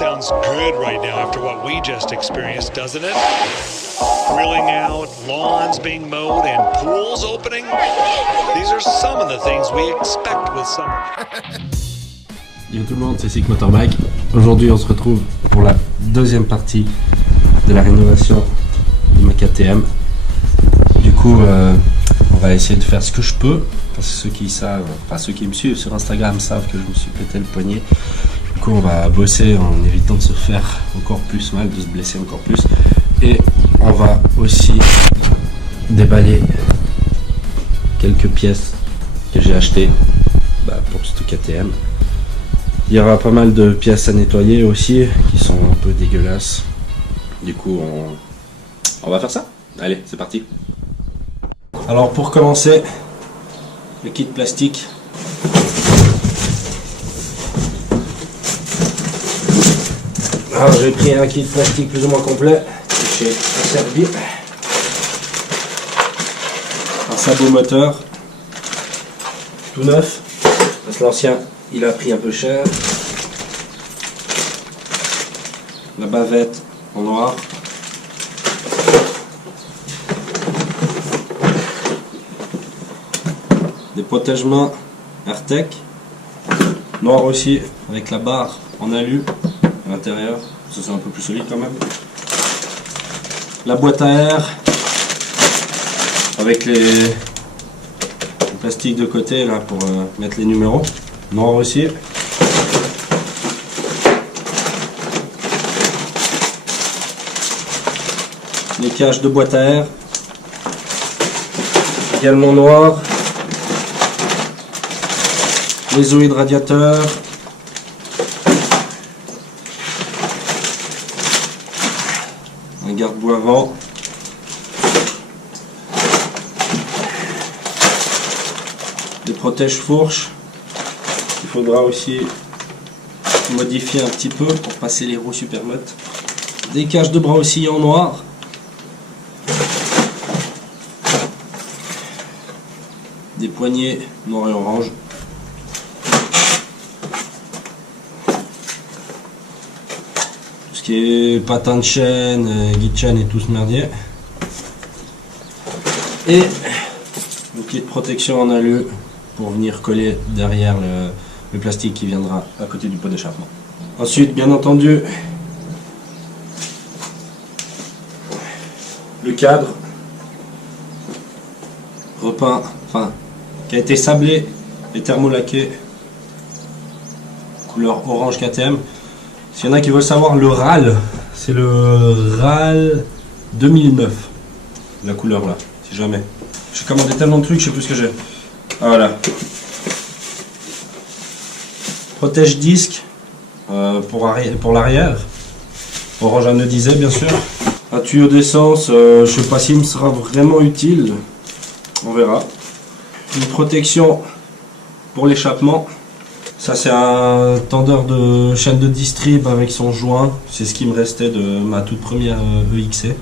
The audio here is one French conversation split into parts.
sounds good right now after what we just experienced, doesn't it? Grilling out, lawns being mowed, and pools opening. These are some of the things we expect with summer. Yo tout le monde, c'est Sick Motorbike. Aujourd'hui on se retrouve pour la deuxième partie de la rénovation de ma KTM. Du coup on va essayer de faire ce que je peux, parce que ceux qui savent, enfin ceux qui me suivent sur Instagram savent que je me suis pété le poignet. Du coup on va bosser en évitant de se faire encore plus mal, de se blesser encore plus. Et on va aussi déballer quelques pièces que j'ai achetées pour cette KTM. Il y aura pas mal de pièces à nettoyer aussi qui sont un peu dégueulasses. Du coup on va faire ça. Allez, c'est parti. Alors pour commencer, le kit plastique. Alors j'ai pris un kit plastique plus ou moins complet chez Serbi. Un sabot moteur tout neuf, parce que l'ancien il a pris un peu cher. La bavette en noir. Des protège-mains Artec. Noir aussi, avec la barre en alu à l'intérieur. Ça c'est un peu plus solide quand même. La boîte à air avec les plastiques de côté là pour mettre les numéros. Noir aussi. Les caches de boîte à air. Également noir. Les ouïes de radiateur. Un garde-boue avant. Des protège-fourches. Il faudra aussi modifier un petit peu pour passer les roues Supermoto. Des caches de bras aussi en noir. Des poignées noir et orange. Tout ce qui est patin de chaîne, guide chaîne et tout ce merdier. Et le kit de protection en alu pour venir coller derrière le plastique qui viendra à côté du pot d'échappement. Ensuite, bien entendu, le cadre repeint, enfin, qui a été sablé et thermolaqué, couleur orange KTM. S'il y en a qui veulent savoir, le RAL, c'est le RAL 2009, la couleur là, si jamais. J'ai commandé tellement de trucs, je sais plus ce que j'ai. Voilà. Protège disque pour l'arrière. Orange anodisé bien sûr. Un tuyau d'essence, je sais pas s'il me sera vraiment utile. On verra. Une protection pour l'échappement. Ça c'est un tendeur de chaîne de distrib avec son joint. C'est ce qui me restait de ma toute première EXC.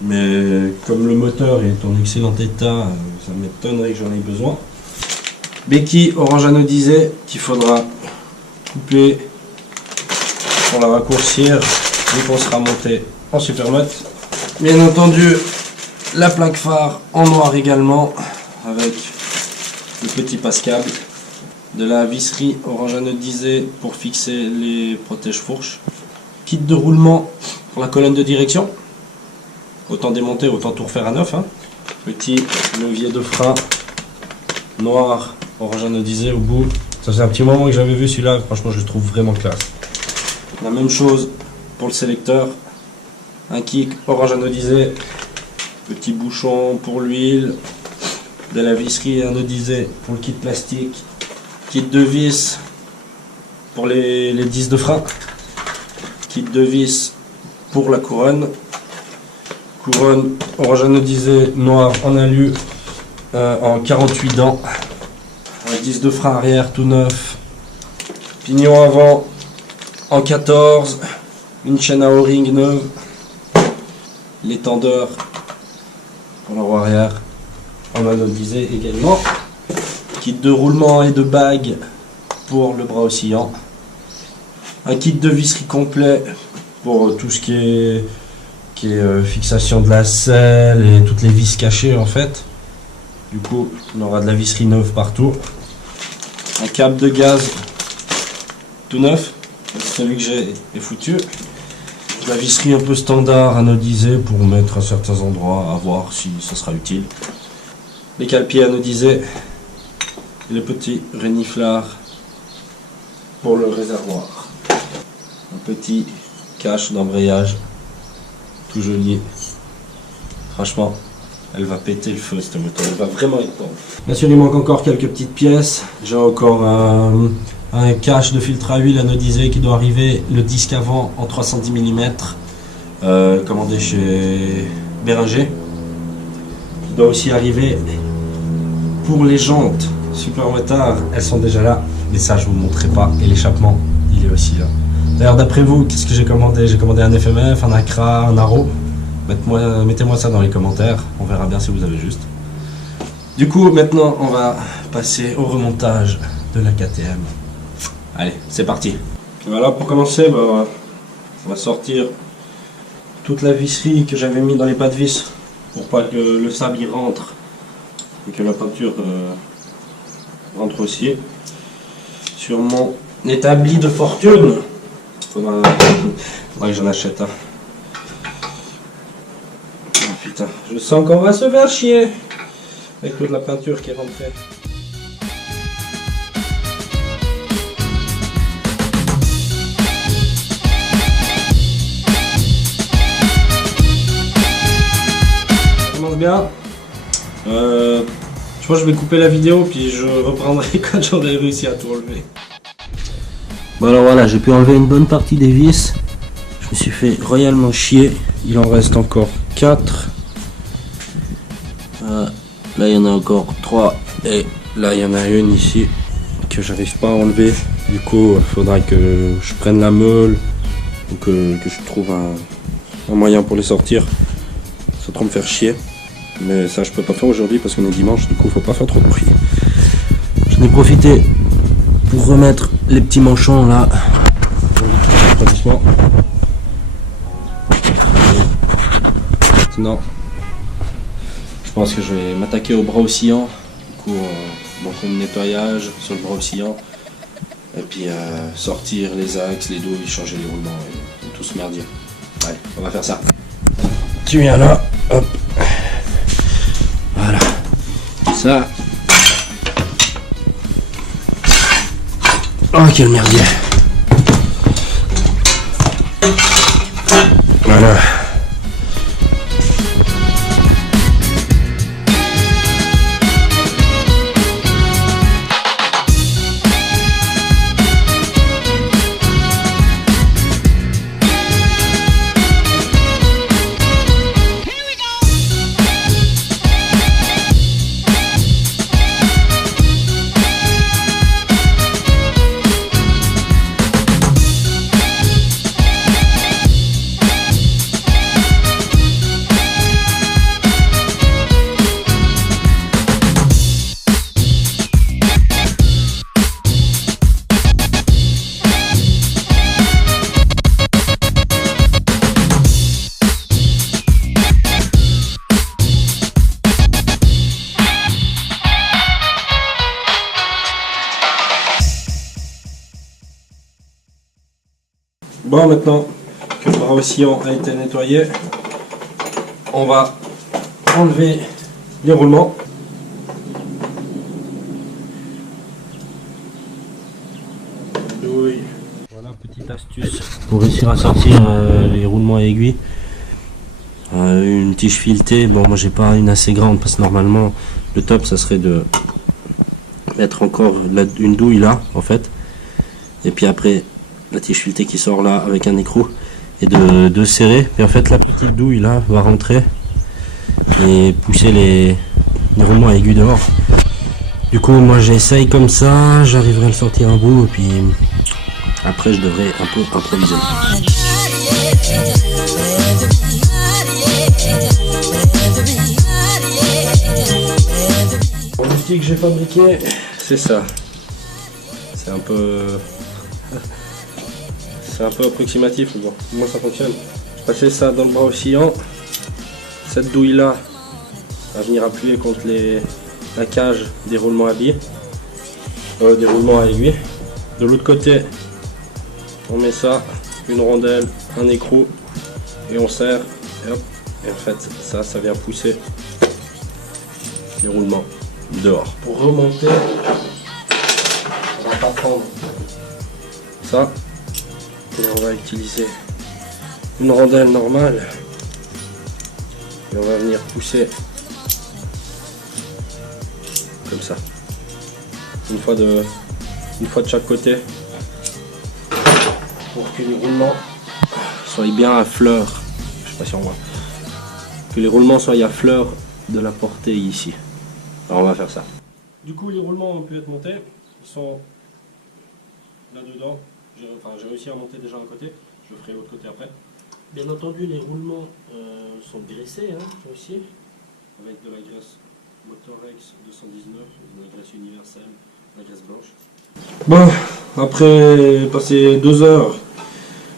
Mais comme le moteur est en excellent état, ça m'étonnerait que j'en ai besoin. Béquille orange anodisée qu'il faudra couper pour la raccourcir vu qu'on sera monté en Supermoto. Bien entendu, la plaque phare en noir également avec le petit passe-câble. De la visserie orange anodisée pour fixer les protège-fourches. Kit de roulement pour la colonne de direction. Autant démonter, autant tout refaire à neuf. Hein. Petit levier de frein noir, orange anodisé au bout. Ça fait un petit moment que j'avais vu celui-là, franchement je le trouve vraiment classe. La même chose pour le sélecteur. Un kick orange anodisé. Petit bouchon pour l'huile. De la visserie anodisée pour le kit plastique. Kit de vis pour les 10 de frein. Kit de vis pour la couronne. Couronne orange anodisé noir en alu en 48 dents. Un 10 de frein arrière tout neuf. Pignon avant en 14. Une chaîne à O-ring neuve. L'étendeur pour la roue arrière en anodisé également. Kit de roulement et de bague pour le bras oscillant. Un kit de visserie complet pour tout ce qui est fixation de la selle et toutes les vis cachées en fait. Du coup, on aura de la visserie neuve partout. Un câble de gaz tout neuf, celui que j'ai est foutu. De la visserie un peu standard anodisée pour mettre à certains endroits, à voir si ça sera utile. Les cale-pieds anodisés et les petits reniflards pour le réservoir. Un petit cache d'embrayage tout joli. Franchement, elle va péter le feu cette moto, elle va vraiment être bonne. Bien sûr, il manque encore quelques petites pièces. J'ai encore un cache de filtre à huile anodisé qui doit arriver, le disque avant en 310 mm, commandé chez Béringer. Il doit aussi arriver pour les jantes Super Motard, elles sont déjà là, mais ça je vous montrerai pas. Et l'échappement, il est aussi là. D'ailleurs, d'après vous, qu'est-ce que j'ai commandé? J'ai commandé un FMF, un Acra, un Aro. Mettez-moi ça dans les commentaires, on verra bien si vous avez juste. Du coup, maintenant, on va passer au remontage de la KTM. Allez, c'est parti. Voilà, pour commencer, on va sortir toute la visserie que j'avais mis dans les pas de vis pour pas que le sable y rentre et que la peinture rentre aussi. Sur mon établi de fortune, faudra que j'en achète un. Oh, putain, je sens qu'on va se faire chier avec toute la peinture qui est rentrée. Ça commence bien. Je crois que je vais couper la vidéo puis je reprendrai quand j'aurai réussi à tout enlever. Bon alors voilà, j'ai pu enlever une bonne partie des vis. Je me suis fait royalement chier. Il en reste encore 4. Là il y en a encore 3 et là il y en a une ici que j'arrive pas à enlever. Du coup il faudra que je prenne la meule ou que je trouve un moyen pour les sortir. Ça va trop me faire chier. Mais ça je peux pas faire aujourd'hui parce qu'on est dimanche, du coup faut pas faire trop de bruit. J'en ai profité pour remettre les petits manchons là pour les petits refroidissements. Maintenant je pense que je vais m'attaquer au bras oscillant. Du coup beaucoup de nettoyage sur le bras oscillant. Et puis sortir les axes, les douilles, changer les roulements et tout ce merdier. Allez, on va faire ça. Tu viens là, hop. Voilà. Ça. Oh quel merdier. Voilà. Bon, maintenant que le bras oscillant a été nettoyé, on va enlever les roulements. Oui. Voilà, petite astuce pour réussir à sortir les roulements à aiguille. Une tige filetée, bon moi j'ai pas une assez grande parce que normalement le top ça serait de mettre encore une douille là en fait. Et puis après la tige filetée qui sort là avec un écrou et de serrer. Et en fait la petite douille là va rentrer et pousser les roulements à aiguille dehors. Du coup moi j'essaye comme ça, j'arriverai à le sortir un bout et puis après je devrais un peu improviser. L'outil que j'ai fabriqué, c'est ça. C'est un peu c'est un peu approximatif, mais bon, moi ça fonctionne. Je passais ça dans le bras oscillant. Cette douille là va venir appuyer contre la cage des roulements à billes, des roulements à aiguille. De l'autre côté, on met ça, une rondelle, un écrou, et on serre, et hop, et en fait ça vient pousser les roulements dehors. Pour remonter, on va pas prendre ça, et on va utiliser une rondelle normale, et on va venir pousser comme ça, une fois de chaque côté, pour que les roulements soient bien à fleur. Je sais pas si on voit, que les roulements soient à fleur de la portée ici. Alors on va faire ça. Du coup, les roulements ont pu être montés, ils sont là-dedans. J'ai réussi à monter déjà un côté, je ferai l'autre côté après. Bien entendu, les roulements sont graissés, hein, aussi, avec de la graisse Motorex 219, de la graisse universelle, la graisse blanche. Bon, après passer 2 heures,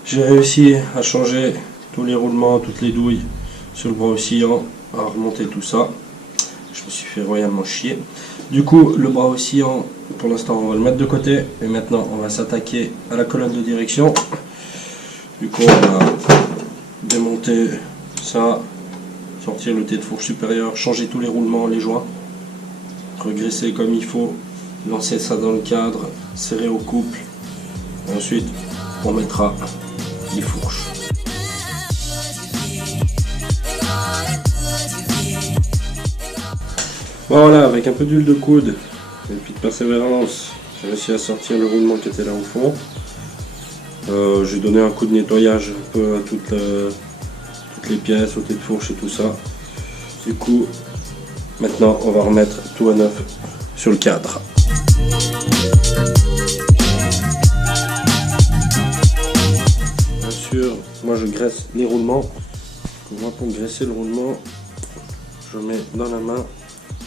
j'ai réussi à changer tous les roulements, toutes les douilles sur le bras oscillant, à remonter tout ça. Je me suis fait royalement chier. Du coup, le bras oscillant, pour l'instant, on va le mettre de côté. Et maintenant, on va s'attaquer à la colonne de direction. Du coup, on va démonter ça, sortir le T de fourche supérieur, changer tous les roulements, les joints, regraisser comme il faut, lancer ça dans le cadre, serrer au couple. Et ensuite, on mettra les fourches. Voilà, avec un peu d'huile de coude et puis de persévérance, j'ai réussi à sortir le roulement qui était là au fond. J'ai donné un coup de nettoyage un peu à toutes les pièces, au T de fourche et tout ça. Du coup, maintenant on va remettre tout à neuf sur le cadre. Bien sûr, moi je graisse les roulements. Moi, pour graisser le roulement, je mets dans la main.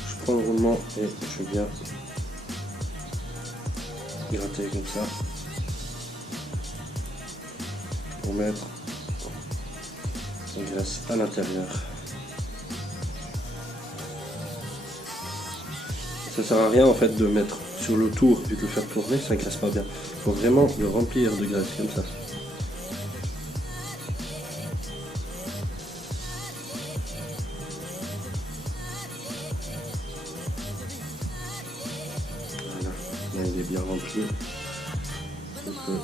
Je prends le roulement et je viens gratter comme ça pour mettre la graisse à l'intérieur. Ça sert à rien en fait de mettre sur le tour et de le faire tourner, ça graisse pas bien. Il faut vraiment le remplir de graisse comme ça. Là, il est bien rempli. On peut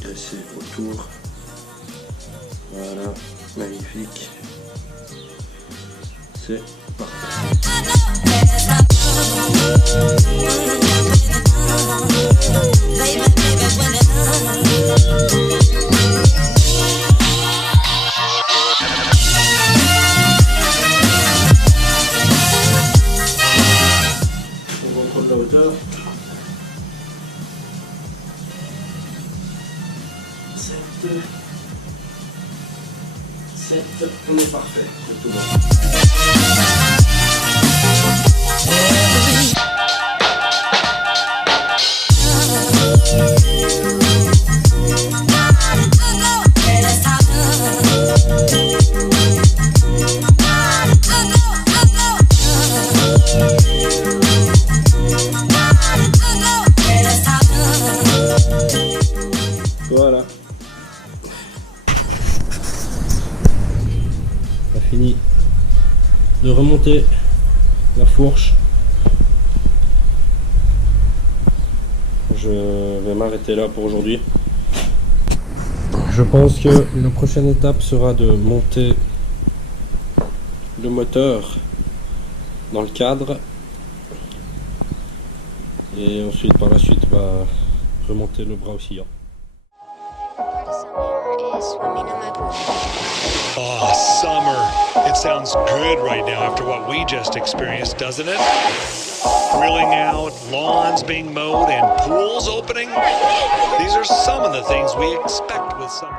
graisser autour. Voilà, magnifique. C'est parfait. On contrôle la hauteur. 7, on est parfait, c'est tout bon. Voilà. On a fini de remonter la fourche. Je vais m'arrêter là pour aujourd'hui. Je pense que la prochaine étape sera de monter le moteur dans le cadre et ensuite par la suite remonter le bras oscillant. Oh, summer. It sounds good right now after what we just experienced, doesn't it? Grilling out, lawns being mowed, and pools opening. These are some of the things we expect with summer.